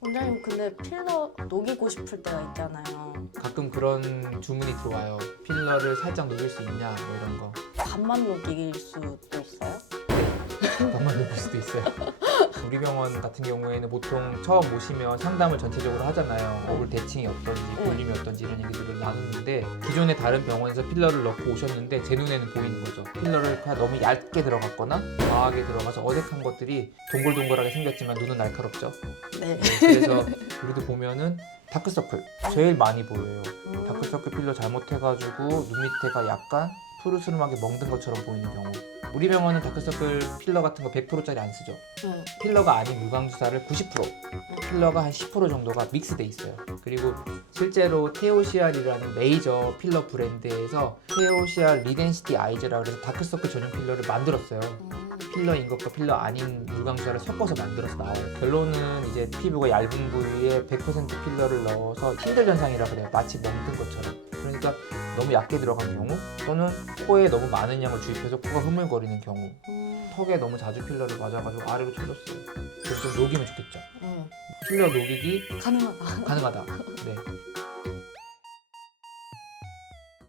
원장님 근데 필러 녹이고 싶을 때가 있잖아요. 가끔 그런 주문이 들어와요. 필러를 살짝 녹일 수 있냐 뭐 이런 거. 반만 녹일 수도 있어요? 너만 녹일 수도 있어요. 우리 병원 같은 경우에는 보통 처음 오시면 상담을 전체적으로 하잖아요. 얼굴 대칭이 어떤지, 네. 볼륨이 어떤지 이런 얘기들을 나누는데 기존의 다른 병원에서 필러를 넣고 오셨는데 제 눈에는 보이는 거죠. 필러를 너무 얇게 들어갔거나 과하게 들어가서 어색한 것들이 동글동글하게 생겼지만 눈은 날카롭죠. 네. 네, 그래서 우리도 보면은 다크서클 제일 많이 보여요. 음. 다크서클 필러 잘못해가지고 눈 밑에가 약간 푸르스름하게 멍든 것처럼 보이는 경우. 우리 병원은 다크서클 필러 같은 거 100%짜리 안 쓰죠. 응. 필러가 아닌 무광주사를 90%, 필러가 한 10% 정도가 믹스돼 있어요. 그리고 실제로 테오시알이라는 메이저 필러 브랜드에서 테오시알 리덴시티 아이즈라고 해서 다크서클 전용 필러를 만들었어요. 음. 필러인 것과 필러 아닌 물광주사를 섞어서 만들어서 나와요. 결론은 이제 피부가 얇은 부위에 100% 필러를 넣어서 힘들 현상이라 그래요. 마치 멍든 것처럼. 그러니까 너무 얇게 들어간 경우 또는 코에 너무 많은 양을 주입해서 코가 흐물거리는 경우 음. 턱에 너무 자주 필러를 맞아가지고 아래로 쳐졌어요. 그래서 좀 녹이면 좋겠죠. 응. 필러 녹이기 가능하다. 가능하다. 네.